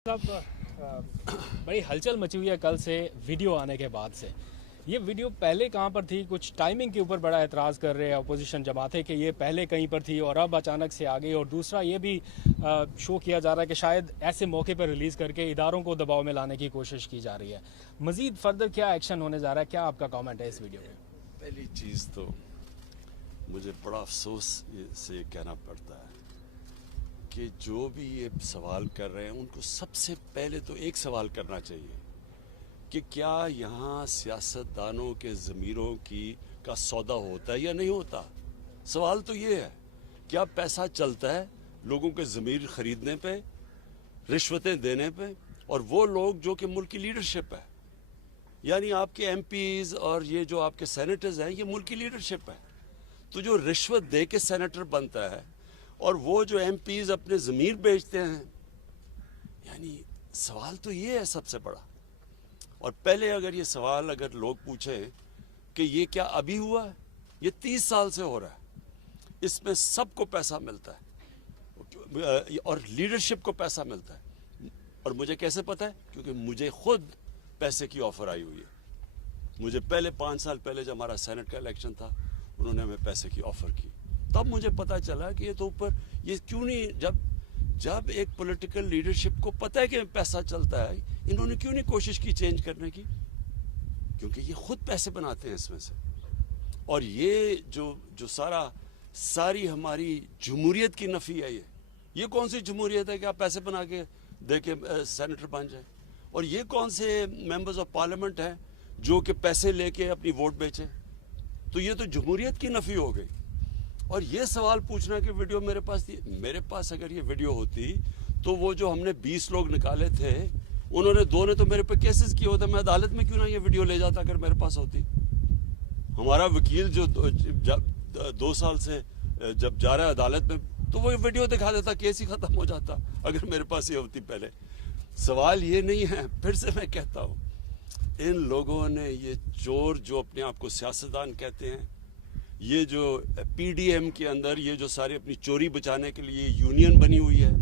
साहब, बड़ी हलचल मची हुई है कल से वीडियो आने के बाद से। ये वीडियो पहले कहाँ पर थी? कुछ टाइमिंग के ऊपर बड़ा एतराज़ कर रहे हैं अपोजिशन जमातें कि ये पहले कहीं पर थी और अब अचानक से आ गई। और दूसरा ये भी शो किया जा रहा है कि शायद ऐसे मौके पर रिलीज़ करके इदारों को दबाव में लाने की कोशिश की जा रही है। मज़ीद फर्दर क्या एक्शन होने जा रहा है? क्या आपका कॉमेंट है इस वीडियो पे? पहली चीज़ तो मुझे बड़ा अफसोस से कहना पड़ता है कि जो भी ये सवाल कर रहे हैं उनको सबसे पहले तो एक सवाल करना चाहिए कि क्या यहाँ सियासतदानों के ज़मीरों का सौदा होता है या नहीं होता। सवाल तो ये है, क्या पैसा चलता है लोगों के ज़मीर ख़रीदने पे, रिश्वतें देने पे? और वो लोग जो कि मुल्क की लीडरशिप है, यानी आपके एमपीज़ और ये जो आपके सेनेटर्स हैं, ये मुल्क की लीडरशिप है। तो जो रिश्वत दे के सेनेटर बनता है और वो जो एमपीज़ अपने ज़मीर बेचते हैं, यानी सवाल तो ये है सबसे बड़ा। और पहले अगर ये सवाल अगर लोग पूछें कि ये क्या अभी हुआ है, ये 30 साल से हो रहा है, इसमें सबको पैसा मिलता है और लीडरशिप को पैसा मिलता है। और मुझे कैसे पता है? क्योंकि मुझे खुद पैसे की ऑफर आई हुई है। मुझे पहले 5 साल पहले जब हमारा सेनेट का इलेक्शन था, उन्होंने हमें पैसे की ऑफर की, तब मुझे पता चला कि ये तो ऊपर ये क्यों नहीं, जब एक पॉलिटिकल लीडरशिप को पता है कि पैसा चलता है, इन्होंने क्यों नहीं कोशिश की चेंज करने की? क्योंकि ये खुद पैसे बनाते हैं इसमें से। और ये जो सारी हमारी जमहूरियत की नफी है, ये कौन सी जमहूरियत है कि आप पैसे बना के दे के सेनेटर बन जाए? और ये कौन से मेंबर्स ऑफ पार्लियामेंट हैं जो कि पैसे लेके अपनी वोट बेचे? तो ये तो जमहूरियत की नफी हो गई। और ये सवाल पूछना कि वीडियो मेरे पास थी, मेरे पास अगर ये वीडियो होती तो वो जो हमने 20 लोग निकाले थे, उन्होंने 2 ने तो मेरे पे केसेस किए होते, मैं अदालत में क्यों ना ये वीडियो ले जाता अगर मेरे पास होती। हमारा वकील जो 2 साल से जब जा रहा है अदालत में, तो वो वीडियो दिखा देता, केस ही खत्म हो जाता अगर मेरे पास ये होती पहले। सवाल ये नहीं है, फिर से मैं कहता हूँ, इन लोगों ने ये चोर जो अपने आप को सियासतदान कहते हैं, ये जो पीडीएम के अंदर ये जो सारी अपनी चोरी बचाने के लिए यूनियन बनी हुई है,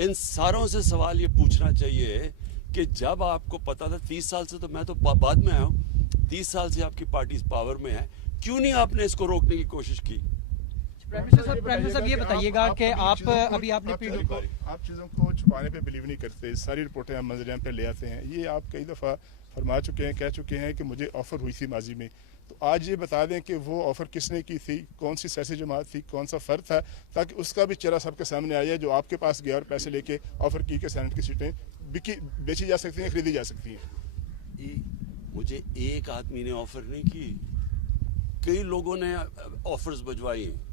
इन सारों से सवाल ये पूछना चाहिए कि जब आपको पता था 30 साल से, तो मैं तो बाद में आया हूँ, 30 साल से आपकी पार्टी पावर में है, क्यों नहीं आपने इसको रोकने की कोशिश की? प्राइम मिनिस्टर साहब ये बताइएगा कि आप अभी आपने आप चीज़ों को छुपाने पे बिलीव नहीं करते, सारी रिपोर्टें आप मंजरेआम पे ले आते हैं। ये आप कई दफ़ा फरमा चुके हैं, कह चुके हैं कि मुझे ऑफ़र हुई थी माजी में, तो आज ये बता दें कि वो ऑफ़र किसने की थी, कौन सी सियासी जमात थी, कौन सा फ़र्द था, ताकि उसका भी चेहरा सबके सामने आया जो आपके पास गया और पैसे लेके ऑफ़र की कि सेनेट की सीटें बेची जा सकती हैं, खरीदी जा सकती हैं। मुझे एक आदमी ने ऑफ़र नहीं की, कई लोगों ने ऑफ़र्स भिजवाई हैं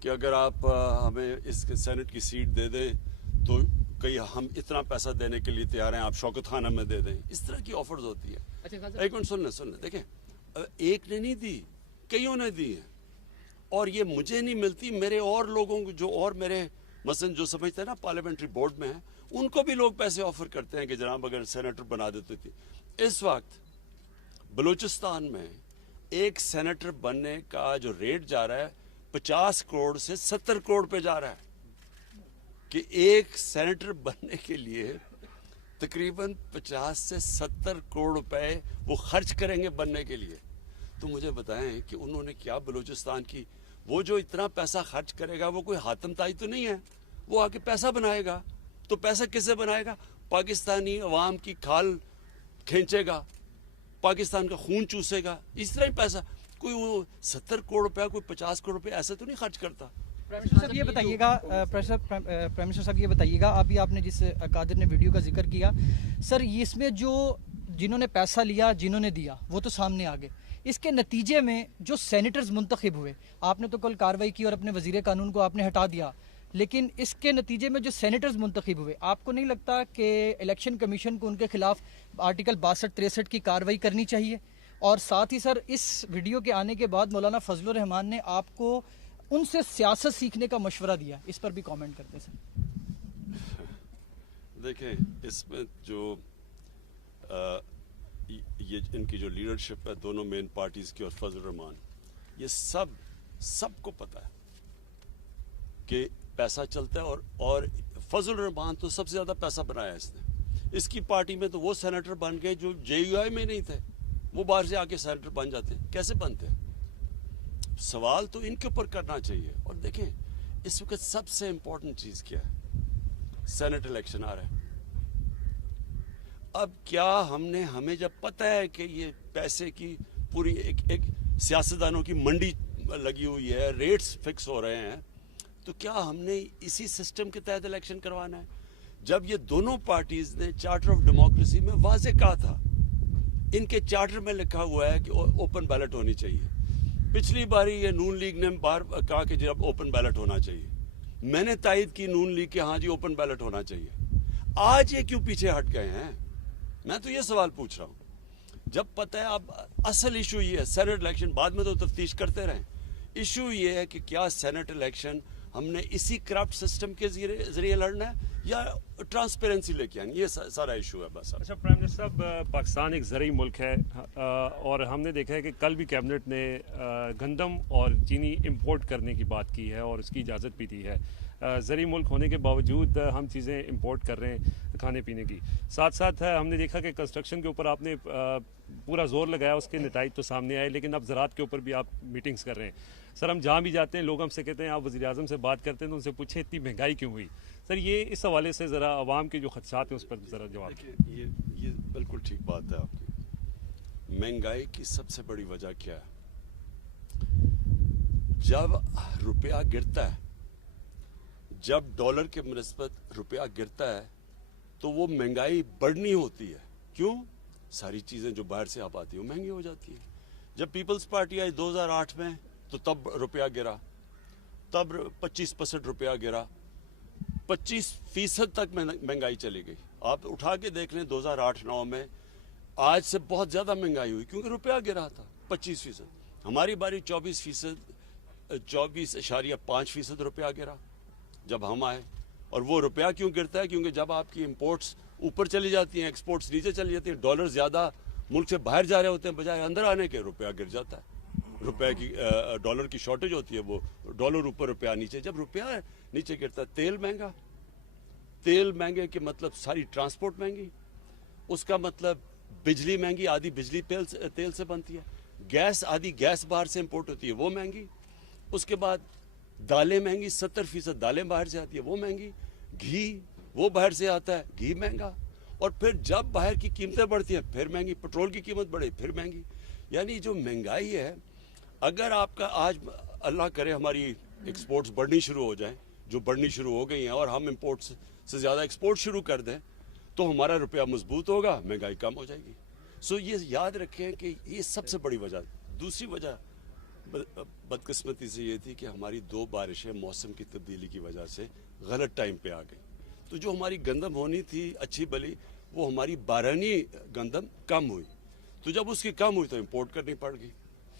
कि अगर आप हमें इस सेनेट की सीट दे दें तो कहीं हम इतना पैसा देने के लिए तैयार हैं, आप शौकत खान हमें दे दें। इस तरह की ऑफर्स होती है। एक मिनट सुन ले देखें, एक ने नहीं दी, कईयों ने दी है। और ये मुझे नहीं मिलती, मेरे और लोगों को जो और मेरे मसलन जो समझते हैं ना पार्लियामेंट्री बोर्ड में है, उनको भी लोग पैसे ऑफर करते हैं कि जनाब अगर सेनेटर बना देती थी। इस वक्त बलूचिस्तान में एक सेनेटर बनने का जो रेट जा रहा है 50 करोड़ से 70 करोड़ पे जा रहा है, कि एक सेनेटर बनने के लिए तकरीबन 50 से 70 करोड़ रुपए वो खर्च करेंगे बनने के लिए। तो मुझे बताएं कि उन्होंने क्या बलूचिस्तान की, वो जो इतना पैसा खर्च करेगा वो कोई हातम ताई तो नहीं है, वो आके पैसा बनाएगा। तो पैसा किससे बनाएगा? पाकिस्तानी अवाम की खाल खींचेगा, पाकिस्तान का खून चूसेगा, इस तरह ही पैसा। कोई वो 70 करोड़ रुपया, कोई 50 करोड़ रुपया ऐसे तो नहीं खर्च करता। प्राइम मिनिस्टर साहब ये बताइएगा, प्राइम मिनिस्टर साहब ये बताइएगा, अभी आपने जिस कादिर ने वीडियो का जिक्र किया, सर इसमें जो जिन्होंने पैसा लिया, जिन्होंने दिया, वो तो सामने आ गए। इसके नतीजे में जो सेनेटर्स मुंतखब हुए, आपने तो कल कार्रवाई की और अपने वजीर कानून को आपने हटा दिया, लेकिन इसके नतीजे में जो सेनेटर्स मुंतखब हुए, आपको नहीं लगता कि इलेक्शन कमीशन को उनके खिलाफ आर्टिकल 62-63 की कार्रवाई करनी चाहिए? और साथ ही सर, इस वीडियो के आने के बाद मौलाना फजलुर रहमान ने आपको उनसे सियासत सीखने का मशवरा दिया, इस पर भी कमेंट करते सर। देखें, इसमें जो ये इनकी जो लीडरशिप है दोनों मेन पार्टीज की और फजलुर रहमान, ये सबको पता है कि पैसा चलता है। और फजल रहमान तो सबसे ज़्यादा पैसा बनाया इसने। इसकी पार्टी में तो वो सेनेटर बन गए जो JUI में नहीं थे, वो बाहर से आके सेनेटर बन जाते। कैसे बनते? सवाल तो इनके ऊपर करना चाहिए। और देखें इस वक्त सबसे इंपॉर्टेंट चीज़ क्या है, सेनेट इलेक्शन आ रहा है। अब क्या हमें जब पता है कि ये पैसे की पूरी एक सियासतदानों की मंडी लगी हुई है, रेट्स फिक्स हो रहे हैं, तो क्या हमने इसी सिस्टम के तहत इलेक्शन करवाना है? जब ये दोनों पार्टीज ने चार्टर ऑफ डेमोक्रेसी में वाजे कहा था, इनके चार्टर में लिखा हुआ है कि ओपन बैलेट होनी चाहिए। पिछली बारी ये नून लीग ने बार कहा कि जब ओपन बैलेट होना चाहिए, मैंने तायद की नून लीग के हाँ जी ओपन बैलेट होना चाहिए। आज ये क्यों पीछे हट गए हैं? मैं तो ये सवाल पूछ रहा हूं। जब पता है अब असल इशू ये है, सेनेट इलेक्शन बाद में तो तफ्तीश करते रहें। इशू ये है कि क्या सेनेट इलेक्शन हमने इसी करप्ट सिस्टम के जरिए लड़ना है या ट्रांसपेरेंसी लेके आनी, ये सारा इशू है बस। अच्छा प्राइम मिनिस्टर साहब, पाकिस्तान एक ज़रूरी मुल्क है और हमने देखा है कि कल भी कैबिनेट ने गंदम और चीनी इंपोर्ट करने की बात की है और उसकी इजाज़त भी दी है। ज़रूरी मुल्क होने के बावजूद हम चीज़ें इंपोर्ट कर रहे हैं खाने पीने की। साथ साथ हमने देखा कि कंस्ट्रक्शन के ऊपर आपने पूरा जोर लगाया, उसके नताइज तो सामने आए, लेकिन अब ज़राअत के ऊपर भी आप मीटिंग्स कर रहे हैं। सर हम जहाँ भी जाते हैं लोग हमसे कहते हैं आप वज़ीर आज़म से बात करते हैं तो उनसे पूछे इतनी महंगाई क्यों हुई? सर ये इस हवाले से ज़रा आवाम के जो खदशात हैं उस पर ज़रा जवाब। देखिए ये बिल्कुल ठीक बात है आपकी। महंगाई की सबसे बड़ी वजह क्या है? जब रुपया गिरता है, जब डॉलर के मुनिस्बत रुपया गिरता है तो वो महंगाई बढ़नी होती है। क्यों? सारी चीज़ें जो बाहर से आप आती हैं महंगी हो जाती है। जब पीपल्स पार्टी आई 2008 में तो तब रुपया गिरा, तब 25% रुपया गिरा, 25% तक महंगाई चली गई। आप उठा के देख लें 2008-9 में आज से बहुत ज़्यादा महंगाई हुई क्योंकि रुपया गिरा था 25%। हमारी बारी 24.5% रुपया गिरा जब हम आए। और वो रुपया क्यों गिरता है? क्योंकि जब आपकी इंपोर्ट्स ऊपर चली जाती हैं, एक्सपोर्ट्स नीचे चली जाती हैं, डॉलर ज़्यादा मुल्क से बाहर जा रहे होते हैं बजाय अंदर आने के, रुपया गिर जाता है। रुपए की डॉलर की शॉर्टेज होती है, वो डॉलर ऊपर रुपया नीचे। जब रुपया नीचे गिरता है, तेल महंगा, तेल महंगे के मतलब सारी ट्रांसपोर्ट महंगी, उसका मतलब बिजली महंगी, आधी बिजली तेल से बनती है, गैस आधी गैस बाहर से इंपोर्ट होती है वो महंगी, उसके बाद दालें महंगी, 70% दालें बाहर से आती है वो महंगी, घी वो बाहर से आता है घी महंगा, और फिर जब बाहर की कीमतें बढ़ती हैं फिर महंगी, पेट्रोल की कीमत बढ़े फिर महंगी। यानी जो महंगाई है, अगर आपका आज अल्लाह करे हमारी एक्सपोर्ट्स बढ़नी शुरू हो जाए, जो बढ़नी शुरू हो गई हैं, और हम इंपोर्ट्स से ज़्यादा एक्सपोर्ट शुरू कर दें तो हमारा रुपया मजबूत होगा, महंगाई कम हो जाएगी। सो ये याद रखें कि ये सबसे बड़ी वजह। दूसरी वजह बदकिस्मती से ये थी कि हमारी 2 बारिशें मौसम की तब्दीली की वजह से गलत टाइम पे आ गई, तो जो हमारी गंदम होनी थी अच्छी भली, वो हमारी बारहनी गंदम कम हुई, तो जब उसकी कम हुई तो इंपोर्ट करनी पड़ गई।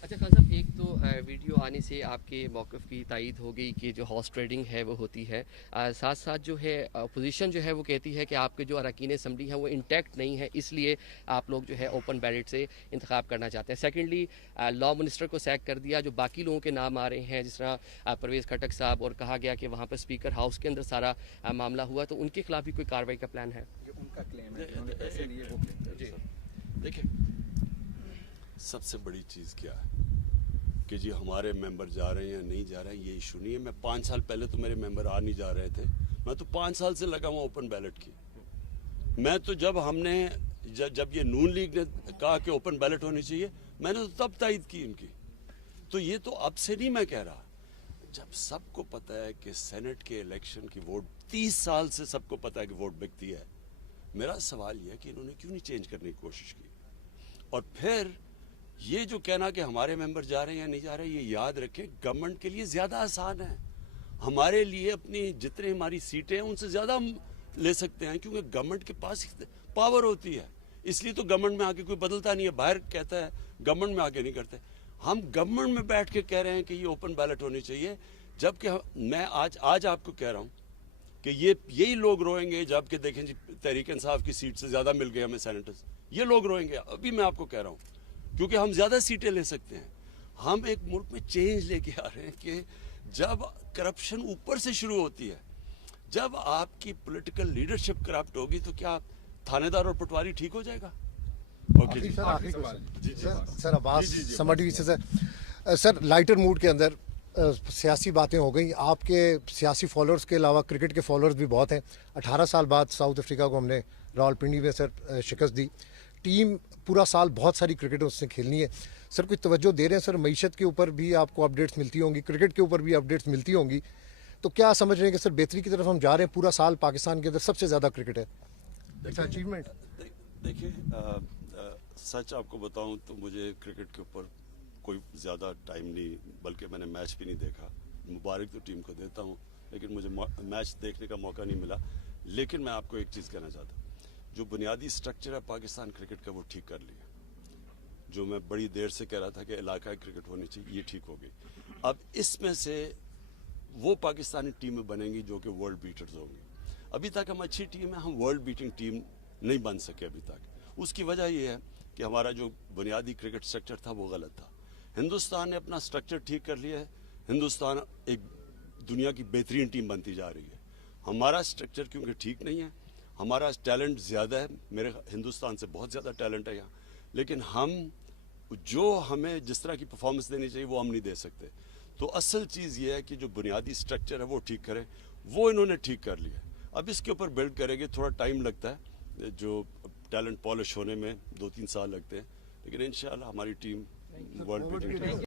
अच्छा खान साहब, एक तो वीडियो आने से आपके मौक़िफ़ की तायद हो गई कि जो हॉर्स ट्रेडिंग है वो होती है, साथ साथ जो है अपोजिशन जो है वो कहती है कि आपके जो अरकान असम्बली हैं वो इंटैक्ट नहीं है, इसलिए आप लोग जो है ओपन बैलेट से इंतखाब करना चाहते हैं। सेकेंडली लॉ मिनिस्टर को सैक कर दिया, जो बाकी लोगों के नाम आ रहे हैं जिस तरह परवेज़ खटक साहब, और कहा गया कि वहाँ पर स्पीकर हाउस के अंदर सारा मामला हुआ, तो उनके खिलाफ भी कोई कार्रवाई का प्लान है? उनका क्लेम है उन्होंने पैसे लिए वो क्लेम। जी देखिए सबसे बड़ी चीज़ क्या है कि जी हमारे मेंबर जा रहे हैं या नहीं जा रहे हैं, ये इशू नहीं है। मैं 5 साल पहले तो मेरे मेंबर आ नहीं जा रहे थे, मैं तो 5 साल से लगा हुआ ओपन बैलेट की। मैं तो जब ये नून लीग ने कहा कि ओपन बैलेट होनी चाहिए, मैंने तो तब तायद की इनकी। तो ये तो अब से नहीं मैं कह रहा, जब सबको पता है कि सेनेट के इलेक्शन की वोट 30 साल से सबको पता है कि वोट बिकती है। मेरा सवाल यह है कि इन्होंने क्यों नहीं चेंज करने की कोशिश की। और फिर ये जो कहना कि हमारे मेंबर जा रहे हैं या नहीं जा रहे, ये याद रखें गवर्नमेंट के लिए ज़्यादा आसान है, हमारे लिए अपनी जितनी हमारी सीटें हैं उनसे ज़्यादा हम ले सकते हैं, क्योंकि गवर्नमेंट के पास पावर होती है। इसलिए तो गवर्नमेंट में आके कोई बदलता नहीं है, बाहर कहता है, गवर्नमेंट में आके नहीं करते। हम गवर्नमेंट में बैठ के कह रहे हैं कि ये ओपन बैलेट होनी चाहिए, जबकि मैं आज आपको कह रहा हूँ कि यही लोग रोएंगे जबकि देखें जी तहरीक इंसाफ की सीट से ज़्यादा मिल गए हमें सेनेटर्स, ये लोग रोएंगे। अभी मैं आपको कह रहा हूँ क्योंकि हम ज़्यादा सीटें ले सकते हैं। हम एक मुल्क में चेंज लेके आ रहे हैं कि जब करप्शन ऊपर से शुरू होती है, जब आपकी पॉलिटिकल लीडरशिप करप्ट होगी तो क्या थानेदार और पटवारी ठीक हो जाएगा? ओके जी, आखिरी सर अब्बास समर टीवी से सर लाइटर मूड के अंदर सियासी बातें हो गई। आपके सियासी फॉलोअर्स के अलावा क्रिकेट के फॉलोअर्स भी बहुत हैं। 18 साल बाद साउथ अफ्रीका को हमने रावलपिंडी में सर शिकस्त दी। टीम पूरा साल बहुत सारी क्रिकेट उससे खेलनी है सर, कुछ तवज्जो दे रहे हैं सर? मईशत के ऊपर भी आपको अपडेट्स मिलती होंगी, क्रिकेट के ऊपर भी अपडेट्स मिलती होंगी, तो क्या समझ रहे हैं कि सर बेहतरी की तरफ हम जा रहे हैं? पूरा साल पाकिस्तान के अंदर सबसे ज़्यादा क्रिकेट है, अच्छा अचीवमेंट। देखिए सच आपको बताऊं तो मुझे क्रिकेट के ऊपर कोई ज़्यादा टाइम नहीं, बल्कि मैंने मैच भी नहीं देखा। मुबारक तो टीम को देता हूं, लेकिन मुझे मैच देखने का मौका नहीं मिला। लेकिन मैं आपको एक चीज़ कहना चाहता हूँ, जो बुनियादी स्ट्रक्चर है पाकिस्तान क्रिकेट का वो ठीक कर लिया। जो मैं बड़ी देर से कह रहा था कि इलाकाई क्रिकेट होनी चाहिए, ये ठीक हो गई। अब इसमें से वो पाकिस्तानी टीमें बनेंगी जो कि वर्ल्ड बीटर्स होंगी। अभी तक हम अच्छी टीम है, हम वर्ल्ड बीटिंग टीम नहीं बन सके अभी तक। उसकी वजह ये है कि हमारा जो बुनियादी क्रिकेट स्ट्रक्चर था वो गलत था। हिंदुस्तान ने अपना स्ट्रक्चर ठीक कर लिया है, हिंदुस्तान एक दुनिया की बेहतरीन टीम बनती जा रही है। हमारा स्ट्रक्चर क्योंकि ठीक नहीं है, हमारा टैलेंट ज़्यादा है, मेरे हिंदुस्तान से बहुत ज़्यादा टैलेंट है यहाँ, लेकिन हम जो हमें जिस तरह की परफॉर्मेंस देनी चाहिए वो हम नहीं दे सकते। तो असल चीज़ ये है कि जो बुनियादी स्ट्रक्चर है वो ठीक करें, वो इन्होंने ठीक कर लिया। अब इसके ऊपर बिल्ड करेंगे, थोड़ा टाइम लगता है, जो टैलेंट पॉलिश होने में 2-3 साल लगते हैं, लेकिन इंशाल्लाह हमारी टीम वर्ल्ड